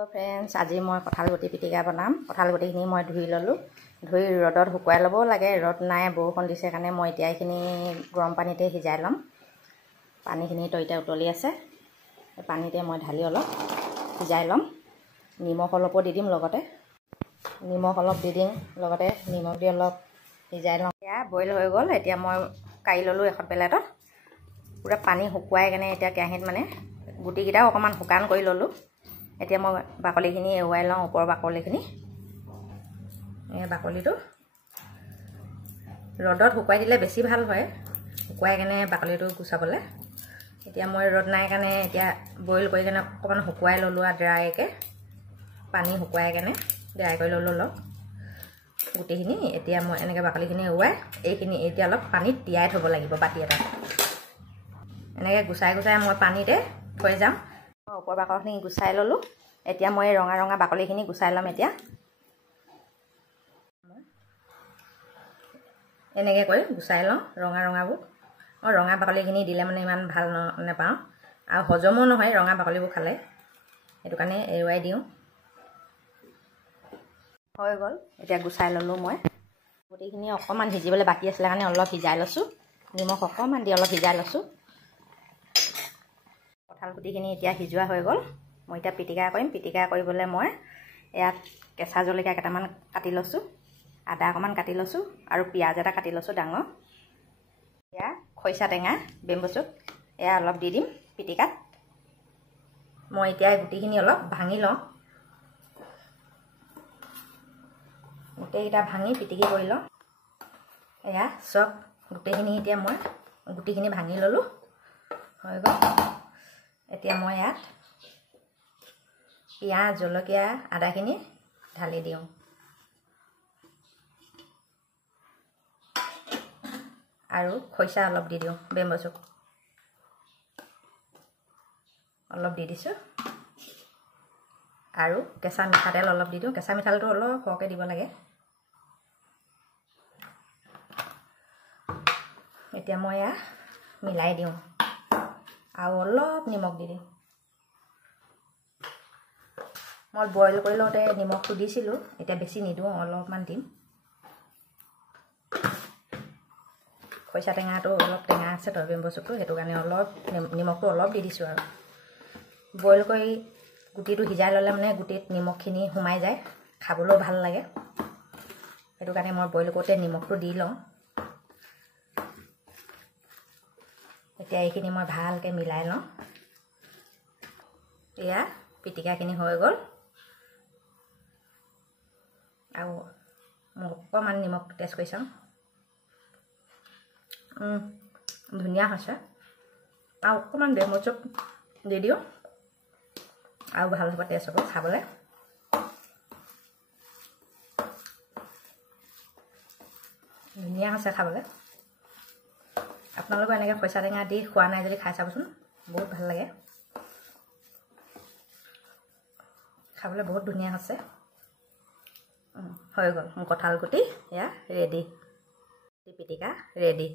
Hello friends, आज मैं कठाल गुटी पिटिका बनाम। कठाल गुटीखिनि मैं धुई ललो। धुई रदत शुकुवाई लब लागे। रद नाई बरषुण दिसे कारण मैं इतना ये गरम पानीते सिजाई लम। पानीखिनि तो इतना उतली आछे। पानीते मैं ढाली अलप सिजाई लम। निमख अलपो दी दिम लगते। निमख अलप दी दिम लगते निमख दी अलप सिजाई लम। या बइल हो गल। एतिया मैं काढ़ी ललो एखन प्लेटत। पूरा पानी शुकुवाई केने एतिया केराहीत माने गुटिकेइटा अकमान शुकान करि ललो। এতিয়া মই বাকলিখিনি এৱাই লওঁ। ওপৰৰ বাকলিখিনি বাকলিটো ৰদত শুকুৱাই দিলে বেছি ভাল হয়। শুকুৱাই কেনে বাকলিটো গুচাবলে। এতিয়া মই ৰদ নাই কাৰণে এতিয়া বইল কৰি কেনে অকমান শুকুৱাই ললো আৰু ড্ৰাইকে পানী শুকুৱাই কেনে ড্ৰাই কৰি ললো অলপ গুটিখিনি। এতিয়া মই এনেকৈ বাকলিখিনি এৱাই এইখিনি এতিয়া অলপ পানীত তিয়াই থব লাগিব বাটি এটা। এনেকৈ গুচাই গুচাই মই পানীতে থৈ যাম। ওপৰ বাকলিখিনি গুচাই ললো। এতিয়া মই ৰঙা ৰঙা বাকলিখিনি গুচাই লম। এতিয়া এনেকৈ কৰি গুচাই লওঁ ৰঙা ৰঙাবোৰ। মই ৰঙা বাকলিখিনি দিলে মানে ইমান ভাল নাপাওঁ আৰু হজমো নহয় ৰঙা বাকলিবোৰ খালে। সেইটো কাৰণে এৰুৱাই দিওঁ। হৈ গ'ল। এতিয়া গুচাই ললো মই। গুটিখিনি অকণমান সিজিবলৈ বাকী আছিলে কাৰণে অলপ সিজাই লৈছোঁ। নিমখ অকণমান দি অলপ সিজাই লৈছোঁ। কঁঠাল গুটিখিনি এতিয়া সিজোৱা হৈ গ'ল। মই এতিয়া পিটিকা কৰিম। পিটিকা কৰিবলৈ মই ইয়াত কেঁচা জলকীয়া কেইটামান কাটি লৈছোঁ। আদা অকণমান কাটি লৈছোঁ আৰু পিঁয়াজ এটা কাটি লৈছোঁ ডাঙৰ। এয়া খৰিচা টেঙা বেম্বু চুট এয়া অলপ দি দিম পিটিকাত। মই এতিয়া গুটিখিনি অলপ ভাঙি লওঁ। গোটেইকেইটা ভাঙি পিটিকি কৰি লওঁ। এয়া চব গোটেইখিনি এতিয়া মই গুটিখিনি ভাঙি ল'লোঁ। হৈ গ'ল। এতিয়া মই ইয়াত পিঁয়াজ জলকীয়া আদাখিনি ঢালি দিওঁ। আৰু খৰিচা অলপ দি দিওঁ। বেম্বু চুট অলপ দি দিছোঁ আৰু কেঁচা মিঠাতেল অলপ দি দিওঁ। কেঁচা মিঠাতেলটো অলপ সৰহকৈ দিব লাগে। এতিয়া মই এয়া মিলাই দিওঁ আৰু অলপ নিমখ দি দিম। মই বইল কৰি লওঁতে নিমখটো দিছিলোঁ। এতিয়া বেছি নিদিওঁ, অলপমান দিম। খৰিচা টেঙাটো অলপ টেঙা আছে তো বেম্বু চুটটো, সেইটো কাৰণে অলপ নিমখটো অলপ দি দিছোঁ। আৰু বইল কৰি গুটিটো সিজাই ল'লে মানে গুটিত নিমখখিনি সোমাই যায়, খাবলৈও ভাল লাগে। সেইটো কাৰণে মই বইল কৰোঁতে নিমখটো দি লওঁ। এতিয়া এইখিনি মই ভালকৈ মিলাই লওঁ। এয়া পিটিকাখিনি হৈ গ'ল। আৰু মই অকণমান নিমখ টেষ্ট কৰি চাওঁ। ধুনীয়া হৈছে। আৰু অকণমান বেম্বু চুট দি দিওঁ আৰু ভাল হ'ব, টেষ্ট হ'ব খাবলৈ। ধুনীয়া হৈছে খাবলৈ। আপোনালোকে এনেকৈ খৰিচা টেঙা দি খোৱা নাই যদি খাই চাবচোন, বহুত ভাল লাগে। খাবলৈ বহুত ধুনীয়া হৈছে। হৈ গ'ল মোৰ কঁঠাল গুটি এয়া ৰেডি। পিটিকা ৰেডি।